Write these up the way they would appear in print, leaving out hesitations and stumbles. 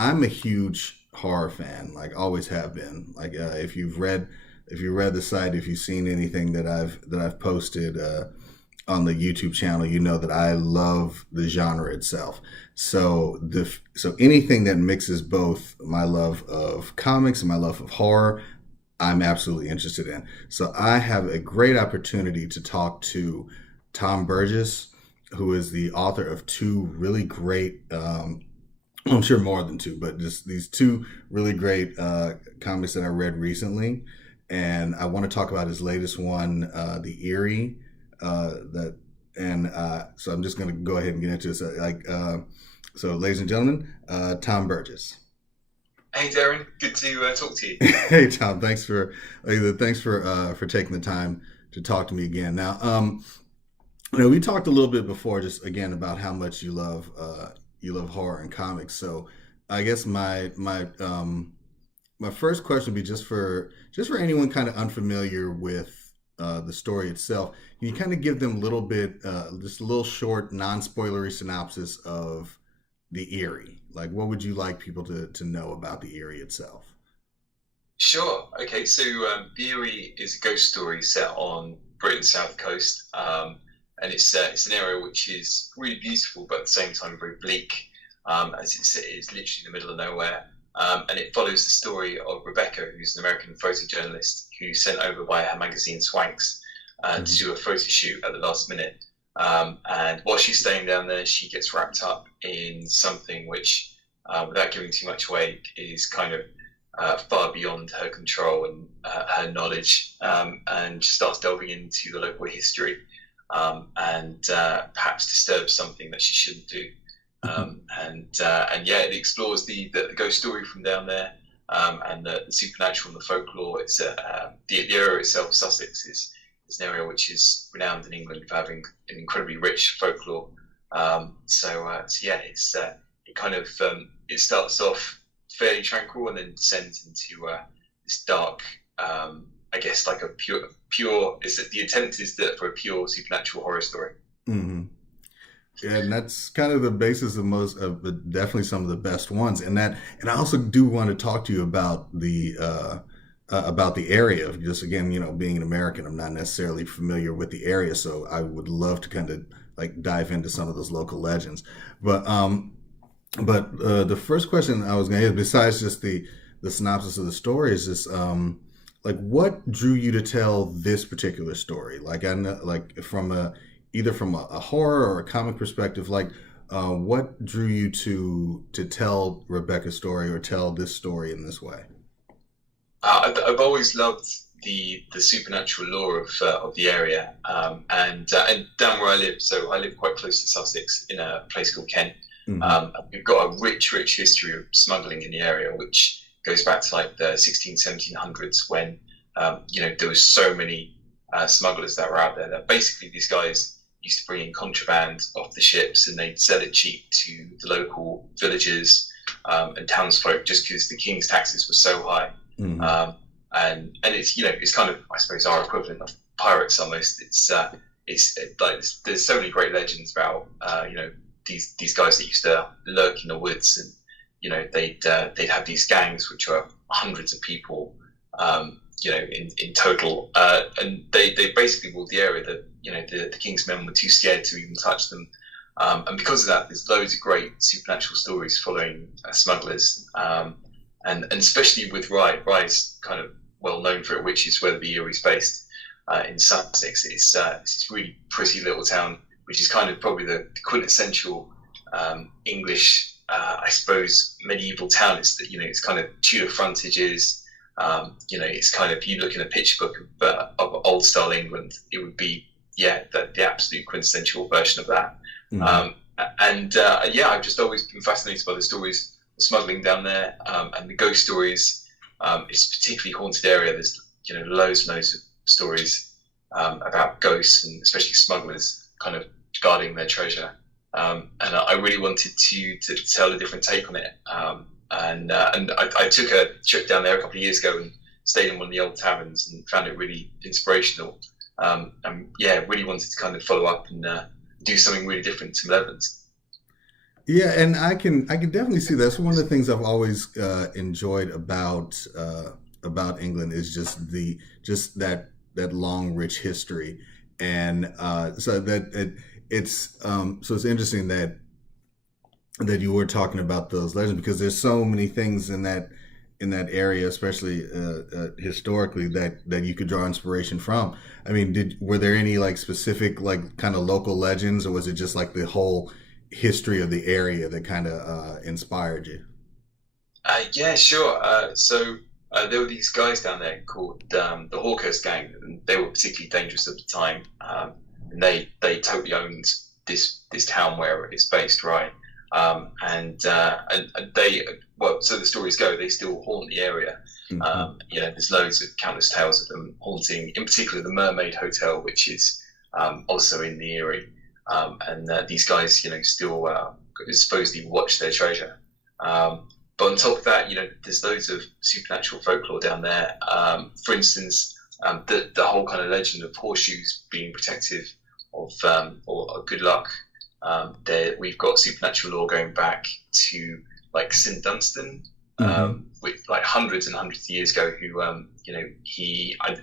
I'm a huge horror fan, like always have been. Like if you read the site, if you've seen anything that I've posted on the YouTube channel, you know that I love the genre itself. So anything that mixes both my love of comics and my love of horror, I'm absolutely interested in. So I have a great opportunity to talk to Thom Burgess, who is the author of two really great, I'm sure more than two, but just these two really great comics that I read recently. And I want to talk about his latest one, the Eyrie. That and So I'm just going to go ahead and get into this. So, ladies and gentlemen, Thom Burgess. Hey Darren, good to talk to you. Hey Tom, thanks for taking the time to talk to me again. Now, we talked a little bit before, just again about how much you love horror and comics. So, I guess my first question would be just for anyone kind of unfamiliar with the story itself. Can you kind of give them a little bit, just a little short, non-spoilery synopsis of the Eyrie? Like, what would you like people to know about the Eyrie itself? Sure. Okay, so the Eyrie is a ghost story set on Britain's south coast, and it's an area which is really beautiful, but at the same time very bleak, as it's literally in the middle of nowhere. And it follows the story of Rebecca, who's an American photojournalist who's sent over by her magazine Swanks to do a photo shoot at the last minute. And while she's staying down there, she gets wrapped up in something which, without giving too much away, is kind of far beyond her control and her knowledge, and starts delving into the local history, and perhaps disturbs something that she shouldn't do. And yeah, it explores the ghost story from down there, and the supernatural and the folklore. It's the area itself, Sussex, is an area which is renowned in England for having an incredibly rich folklore. So yeah, it kind of it starts off fairly tranquil and then descends into this dark. I guess like a pure. Is that the attempt is that for a pure supernatural horror story. Hmm. Yeah, and that's kind of the basis of most of definitely some of the best ones. And I also do want to talk to you about the area. Just again, being an American, I'm not necessarily familiar with the area, so I would love to kind of like dive into some of those local legends. But the first question I was going to ask, besides just the synopsis of the story, is just like what drew you to tell this particular story? Like I know, like either from a horror or a comic perspective, like what drew you to tell Rebecca's story or tell this story in this way? I've always loved the supernatural lore of the area, and down where I live. So I live quite close to Sussex in a place called Kent. Hmm. We've got a rich history of smuggling in the area, which goes back to like the 1700s when there was so many smugglers that were out there that basically these guys used to bring in contraband off the ships and they'd sell it cheap to the local villagers and townsfolk just because the king's taxes were so high. Hmm. And it's it's kind of, I suppose, our equivalent of pirates almost. It's like there's so many great legends about these guys that used to lurk in the woods, and they'd have these gangs which were hundreds of people, in total, and they basically ruled the area that the king's men were too scared to even touch them, and because of that, there's loads of great supernatural stories following smugglers, and especially with Rye. Rye's kind of well known for it, which is where the Erie is based, in Sussex. It's this really pretty little town, which is kind of probably the quintessential English, I suppose, medieval town. It's kind of Tudor frontages. It's kind of, you look in a picture book of old style England, it would be the absolute quintessential version of that. Hmm. I've just always been fascinated by the stories of smuggling down there, and the ghost stories. It's a particularly haunted area. There's loads and loads of stories about ghosts and especially smugglers kind of guarding their treasure. And I really wanted to tell a different take on it. I took a trip down there a couple of years ago and stayed in one of the old taverns and found it really inspirational. Really wanted to kind of follow up and do something really different to Malevolence. Yeah, and I can definitely see that's one of the things I've always enjoyed about England is just that long rich history, and so that so it's interesting that you were talking about those legends because there's so many things in that area, especially historically, that you could draw inspiration from. I mean, did were there any like specific like kind of local legends, or was it just like the whole history of the area that kind of inspired you? Yeah, sure. There were these guys down there called the Hawkhurst Gang, and they were particularly dangerous at the time. And they totally owned this town where it's based, right? And they well, so the stories go, they still haunt the area. Hmm. There's loads of countless tales of them haunting, in particular the Mermaid Hotel, which is also in the Eyrie. And these guys, still supposedly watch their treasure. But on top of that, there's loads of supernatural folklore down there. For instance, the whole kind of legend of horseshoes being protective of or good luck. There, we've got supernatural lore going back to like St Dunstan, Hmm. with like hundreds and hundreds of years ago. Who,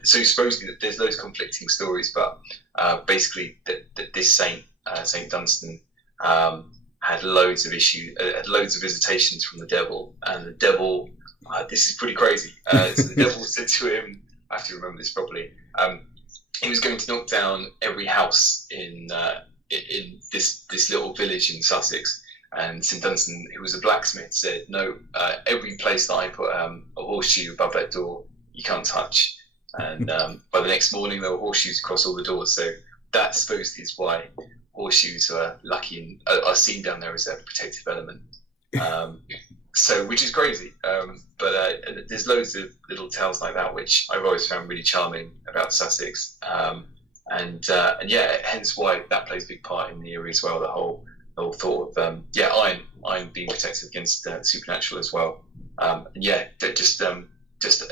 so supposedly that there's those conflicting stories, but basically that this Saint Dunstan, had loads of issues, had loads of visitations from the devil, and the devil. This is pretty crazy. So the devil said to him, I have to remember this properly. He was going to knock down every house in this little village in Sussex. And St Dunstan, who was a blacksmith, said, "No, every place that I put a horseshoe above that door, you can't touch." And by the next morning, there were horseshoes across all the doors. So that supposedly is why horseshoes are lucky and are seen down there as a protective element. Um, which is crazy. But there's loads of little tales like that, which I've always found really charming about Sussex. And yeah, hence why that plays a big part in the area as well. The whole thought of iron being protected against supernatural as well. And yeah, just a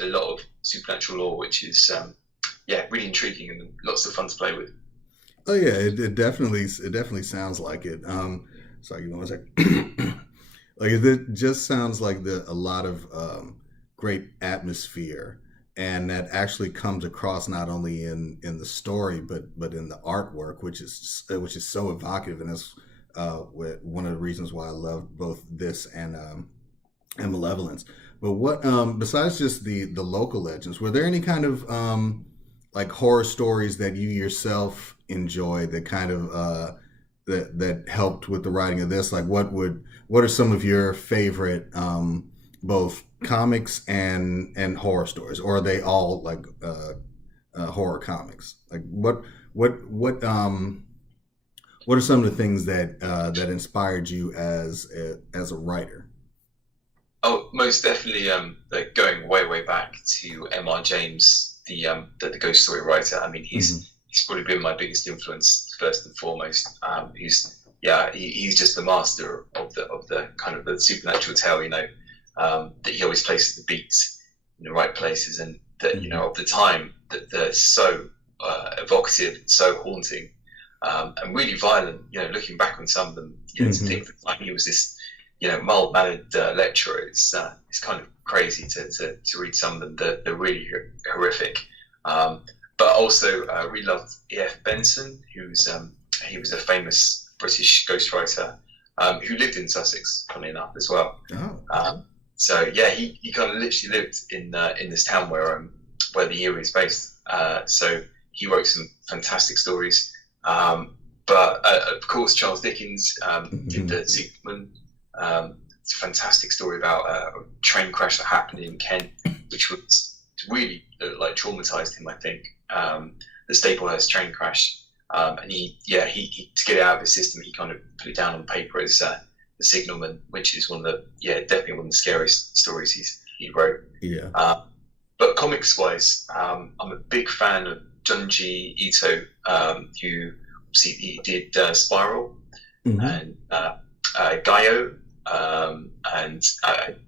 lot of supernatural lore, which is really intriguing and lots of fun to play with. Oh yeah, it definitely sounds like it. Sorry, give me one second. Like it just sounds like a lot of great atmosphere, and that actually comes across not only in the story but in the artwork, which is so evocative, and that's one of the reasons why I love both this and Malevolence. But what besides just the local legends, were there any kind of like horror stories that you yourself enjoyed that kind of that helped with the writing of this? Like, what are some of your favorite both comics and horror stories, or are they all like horror comics? Like, what are some of the things that inspired you as a writer? Oh, most definitely. Going way back to M.R. James, the ghost story writer. I mean, Hmm. he's probably been my biggest influence first and foremost. He's just the master of the kind of the supernatural tale. That he always places the beats in the right places, and that Hmm. of the time that they're so evocative, so haunting, and really violent. Looking back on some of them, to Hmm. think that like he was this mild mannered lecturer. It's kind of crazy to read some of them. They're really horrific. But also really loved E.F. Benson, he was a famous British ghostwriter who lived in Sussex, funny enough, as well. Oh. So yeah, he kind of literally lived in this town where the Eyrie is based. So he wrote some fantastic stories. But of course, Charles Dickens did Hmm. the Superman. It's a fantastic story about a train crash that happened in Kent, which was really like traumatized him. I think the Staplehurst train crash, and he to get it out of his system, he kind of put it down on paper as the Signalman, which is definitely one of the scariest stories he wrote. Yeah. But comics wise, I'm a big fan of Junji Ito, who obviously he did Spiral Hmm. and Gaio, and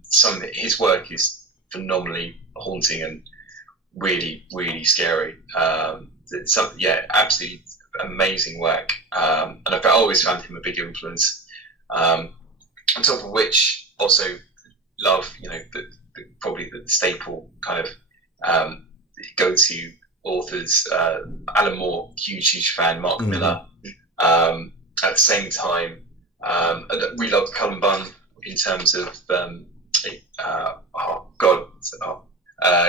some of his work is phenomenally haunting and really scary. Absolutely amazing work. And I've always found him a big influence. On top of which, also love, probably the staple kind of go-to authors. Alan Moore, huge fan. Mark Miller. At the same time, we loved Cullen Bunn in terms of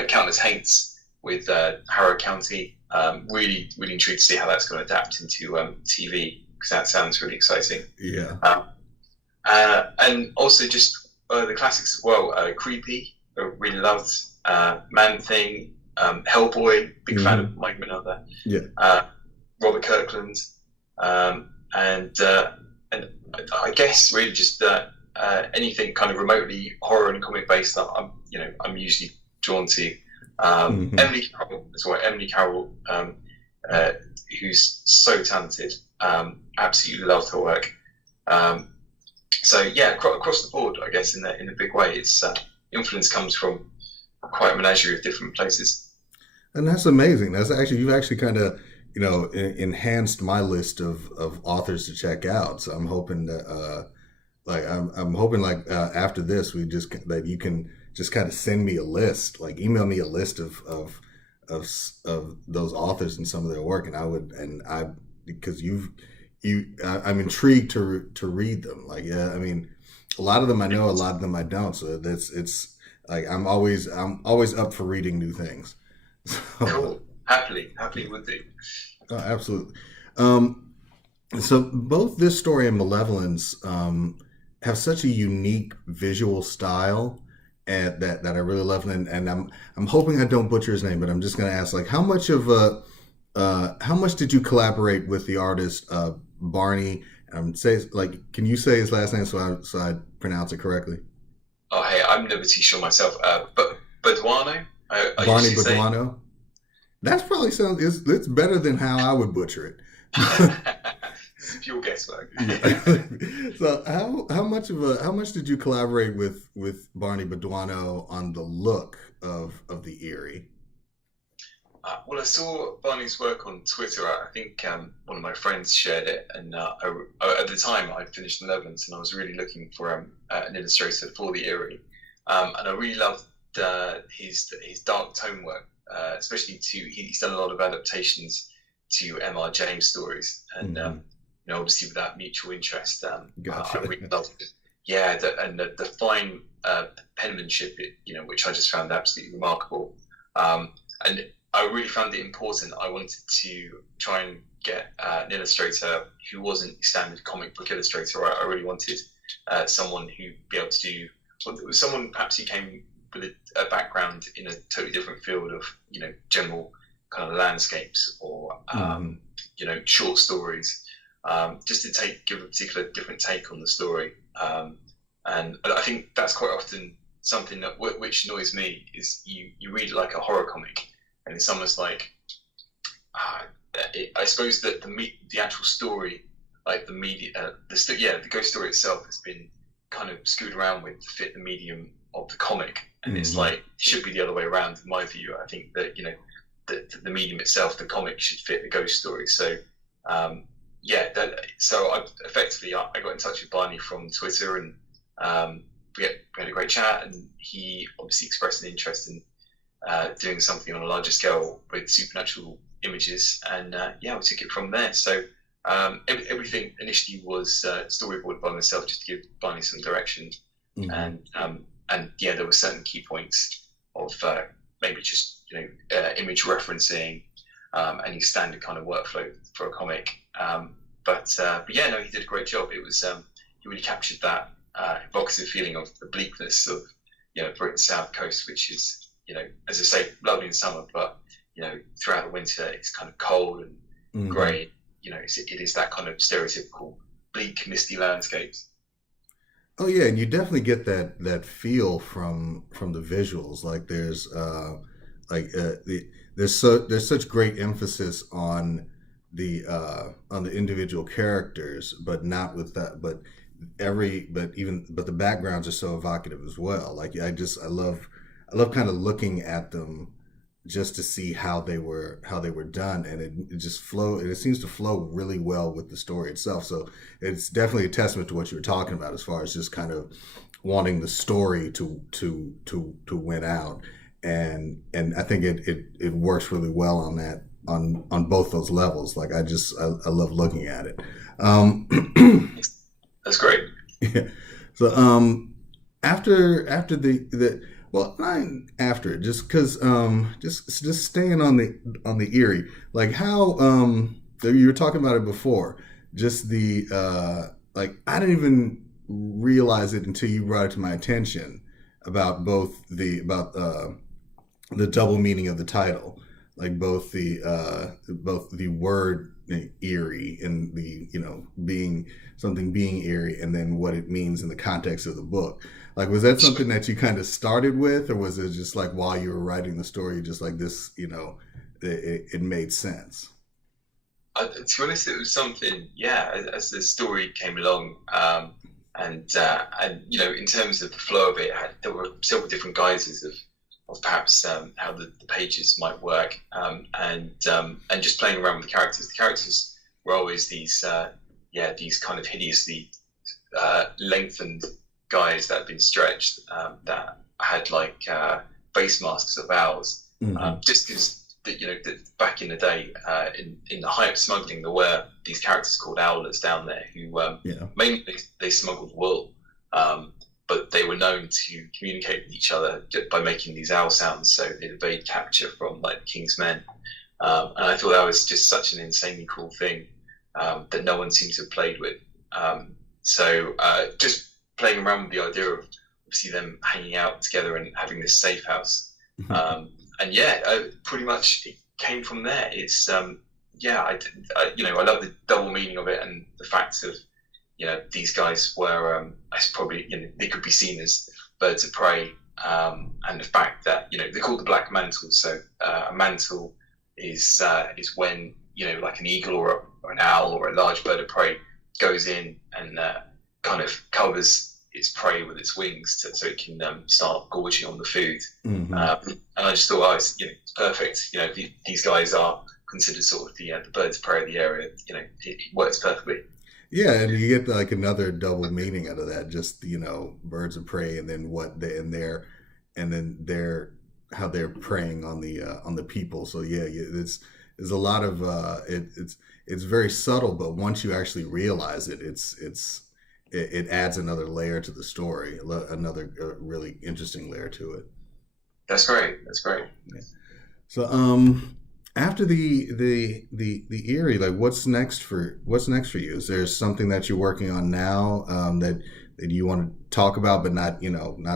Countless Haints with Harrow County. Really intrigued to see how that's going to adapt into TV, because that sounds really exciting. Yeah. And also just the classics as well. Creepy, really loved. Man Thing, Hellboy, big fan of Mike Minogue. Yeah. Robert Kirkland, and I guess really just anything kind of remotely horror and comic based that I'm usually drawn to. Emily Carroll as well. Emily Carroll, who's so talented. Absolutely loved her work. So yeah, across the board, I guess in a big way, it's influence comes from quite a menagerie of different places. And that's amazing. You've actually kind of enhanced my list of authors to check out. So I'm hoping that I'm hoping after this that you can just kind of send me a list, like email me a list of those authors and some of their work, because I'm intrigued to read them. I mean, a lot of them I know, a lot of them I don't. So it's like I'm always up for reading new things. So, cool. Happily would do. Oh, absolutely. So both this story and Malevolence have such a unique visual style, and that I really love. And I'm hoping I don't butcher his name, but I'm just going to ask, like, how much did you collaborate with the artist Barney? Can you say his last name so I pronounce it correctly? Oh, hey, I'm never too sure myself. But Baduano, Barney Baduano. That probably it's better than how I would butcher it. It's pure guesswork. Yeah. So how much did you collaborate with Barney Baduano on the look of the Eyrie? Well, I saw Barney's work on Twitter. I think one of my friends shared it, and at the time I'd finished Malevolence, and I was really looking for an illustrator for the Eyrie, and I really loved his dark tone work. Especially he's done a lot of adaptations to M.R. James stories, and obviously with that mutual interest, Gotcha. I really loved it. Yeah, the fine penmanship, which I just found absolutely remarkable, and I really found it important. I wanted to try and get an illustrator who wasn't a standard comic book illustrator. I really wanted someone who'd be able to do someone perhaps who came with a background in a totally different field of general kind of landscapes or short stories, just to give a particular different take on the story, and I think that's quite often something that which annoys me is you read like a horror comic and it's almost like I suppose that the actual story, like the media, the ghost story itself has been kind of screwed around with to fit the medium of the comic. And it's like, it should be the other way around, in my view. I think that, the medium itself, the comic, should fit the ghost story. So, so I got in touch with Barney from Twitter, and we had a great chat, and he obviously expressed an interest in doing something on a larger scale with supernatural images. And we took it from there. So everything initially was storyboarded by myself, just to give Barney some direction. And there were certain key points of maybe just image referencing, any standard kind of workflow for a comic. He did a great job. It was he really captured that evocative feeling of the bleakness of Britain's south coast, which is as I say, lovely in summer, but throughout the winter it's kind of cold and grey. It is that kind of stereotypical bleak, misty landscapes. Oh yeah, and you definitely get that feel from the visuals. Like there's such great emphasis on the individual characters, but not with that. But the backgrounds are so evocative as well. Like I love kind of looking at them just to see how they were done, and it just flow. It seems to flow really well with the story itself. So it's definitely a testament to what you were talking about as far as just kind of wanting the story to win out, and I think it works really well on that on both those levels. Like I love looking at it. That's great. Yeah. So after the well, not after it, just because just staying on the Eyrie, like how you were talking about it before, just the like I didn't even realize it until you brought it to my attention about the double meaning of the title, like both the word eerie and the being something being eerie, and then what it means in the context of the book. Like, was that something that you kind of started with, or was it just like while you were writing the story, just like this, it made sense? To be honest, it was something, yeah, as the story came along, and in terms of the flow of it, there were several different guises of perhaps how the pages might work, and just playing around with the characters. The characters were always these kind of hideously lengthened guys that had been stretched, that had like face masks of owls, just because that back in the day, in the height of smuggling, there were these characters called owlers down there who mainly they smuggled wool, but they were known to communicate with each other by making these owl sounds, so it evade capture from like the King's Men, and I thought that was just such an insanely cool thing that no one seemed to have played with. So just playing around with the idea of obviously them hanging out together and having this safe house. Pretty much it came from there. It's I love the double meaning of it, and the fact of these guys were they could be seen as birds of prey, and the fact that they're called the Black Mantles. So a mantle is when like an eagle or an owl or a large bird of prey goes in and kind of covers its prey with its wings so it can start gorging on the food. And I just thought, it's perfect. These guys are considered sort of the birds of prey of the area. It works perfectly. Yeah, and you get like another double meaning out of that. Just birds of prey, and then how they're preying on the people. So there's a lot of it's very subtle, but once you actually realize it, it adds another layer to the story, another really interesting layer to it. That's great. Yeah. So after the Eyrie, like what's next for you? Is there something that you're working on now that you want to talk about, but not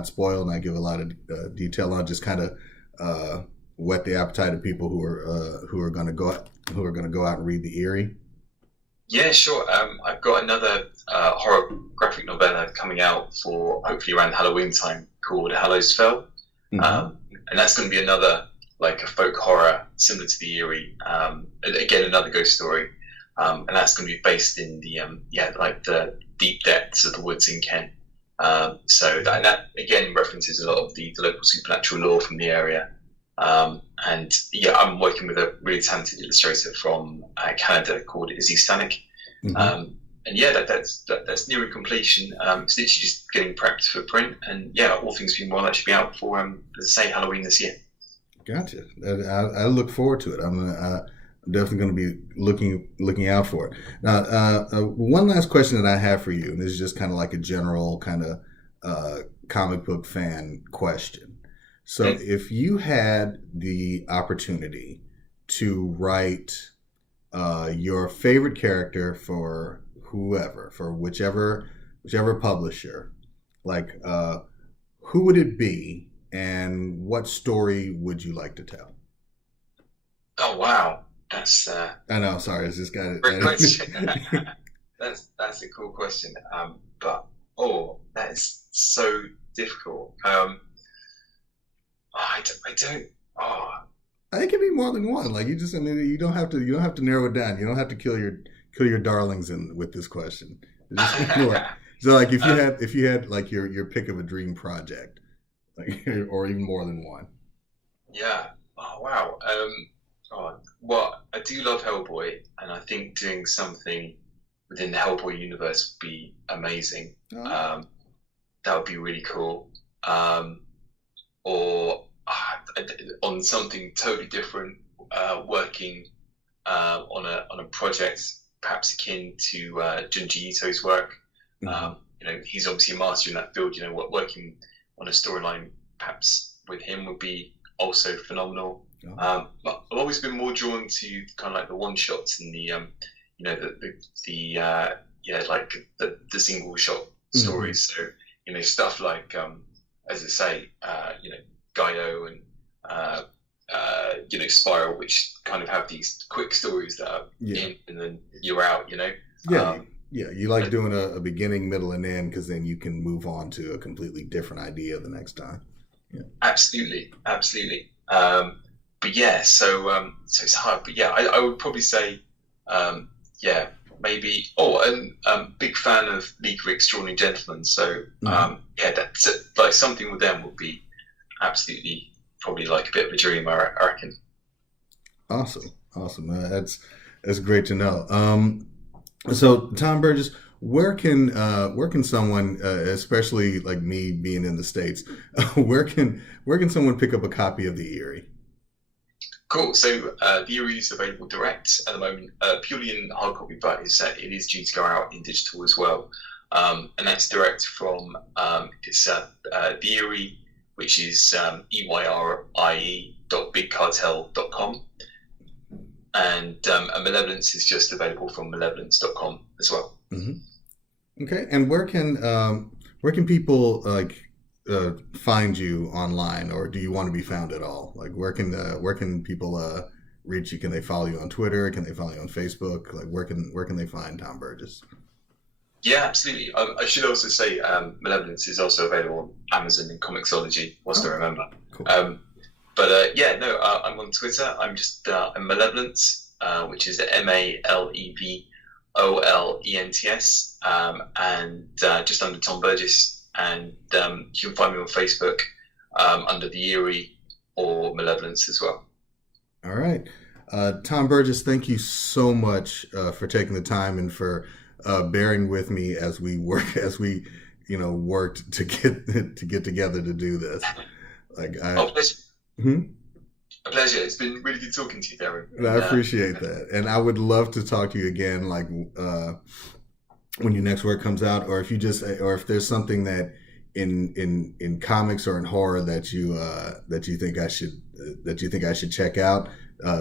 spoil, not give a lot of detail on, just kind of whet the appetite of people who are going to go out and read the Eyrie? Yeah, sure. I've got another horror graphic novella coming out for hopefully around Halloween time called Hallows Fell. And that's going to be another like a folk horror similar to the Eyrie. Again, another ghost story. And that's going to be based in the the deep depths of the woods in Kent. So that again references a lot of the local supernatural lore from the area. I'm working with a really talented illustrator from Canada called Izzy Stanek. That's nearing completion. It's literally just getting prepped for print, and all things being well, that should be out for Halloween this year. Gotcha. I look forward to it. I'm definitely going to be looking out for it. Now, one last question that I have for you, and this is just kind of like a general kind of comic book fan question. So, if you had the opportunity to write your favorite character for whichever publisher, like who would it be, and what story would you like to tell? Oh wow, that's I know. Sorry, it's just got great question. That's a cool question. But that is so difficult. I don't. It can be more than one. Like you don't have to narrow it down. You don't have to kill your darlings with this question. So like if you had like your pick of a dream project, like or even more than one. Yeah. Oh wow. Well, I do love Hellboy, and I think doing something within the Hellboy universe would be amazing. Oh. That would be really cool. Or on something totally different, working on a project perhaps akin to Junji Ito's work. He's obviously a master in that field. Working on a storyline perhaps with him would be also phenomenal. But I've always been more drawn to kind of like the one shots and the the single shot stories. So stuff like as I say, Gaio and Spiral, which kind of have these quick stories that are in and then you're out. You like doing a beginning, middle, and end, because then you can move on to a completely different idea the next time. Yeah. Absolutely. But yeah, so it's hard. But yeah, I would probably say, maybe. Oh, and big fan of League of Extraordinary Gentlemen. So that's like something with them would be absolutely probably like a bit of a dream, I reckon. Awesome. That's great to know. So Thom Burgess, where can someone, especially like me being in the States, where can someone pick up a copy of the Eyrie? Cool. So the Eyrie is available direct at the moment, purely in hard copy, but it is due to go out in digital as well. And that's direct from the Eyrie, which is EYRIE.bigcartel.com. And Malevolence is just available from malevolence.com as well. Mm-hmm. Okay. And where can people find you online, or do you want to be found at all? Like where can people reach you? Can they follow you on Twitter? Can they follow you on Facebook? Like where can they find Thom Burgess? Yeah, absolutely. I should also say Malevolence is also available on Amazon and Comixology, whilst I remember. Cool. I'm on Twitter. I'm just I'm Malevolence, which is MALEVOLENTS, and just under Thom Burgess. And you can find me on Facebook under the Eyrie or Malevolence as well. All right, Thom Burgess, thank you so much for taking the time and for bearing with me as we worked to get together to do this. Pleasure. A pleasure. It's been really good talking to you, Darren. I appreciate that, and I would love to talk to you again, like when your next work comes out, or if there's something that in comics or in horror that you think I should check out.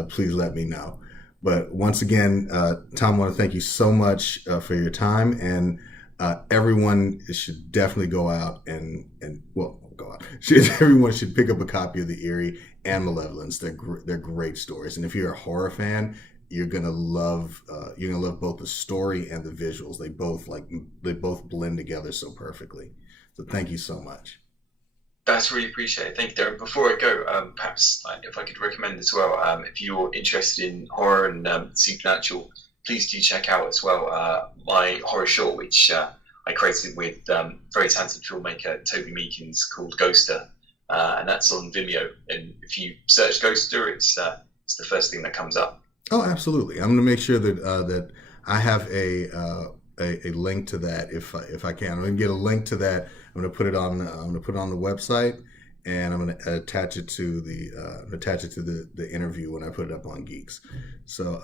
Please let me know. But once again, Thom, I want to thank you so much for your time, and everyone should definitely go out and go out. Everyone should pick up a copy of the Eyrie and Malevolence. They're great stories, and if you're a horror fan, you're gonna love both the story and the visuals. They both blend together so perfectly. So thank you so much. That's really appreciated. Thank you, Darren. Before I go, perhaps if I could recommend as well, if you're interested in horror and supernatural, please do check out as well my horror short, which I created with very talented filmmaker Toby Meekins, called Ghoster, and that's on Vimeo. And if you search Ghoster, it's the first thing that comes up. Oh, absolutely. I'm going to make sure that I have a link to that if I can. I'm going to get a link to that. I'm going to put it on the website, and I'm going to attach it to the interview when I put it up on Geeks. So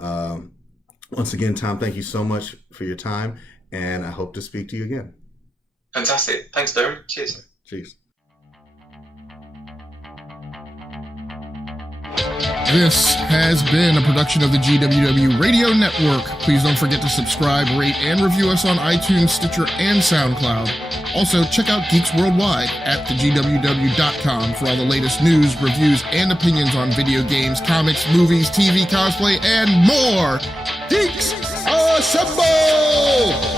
once again, Thom, thank you so much for your time, and I hope to speak to you again. Fantastic. Thanks, Darren. Cheers. Cheers. This has been a production of the GWW Radio Network. Please don't forget to subscribe, rate, and review us on iTunes, Stitcher, and SoundCloud. Also, check out Geeks Worldwide at thegww.com for all the latest news, reviews, and opinions on video games, comics, movies, TV, cosplay, and more. Geeks Assemble!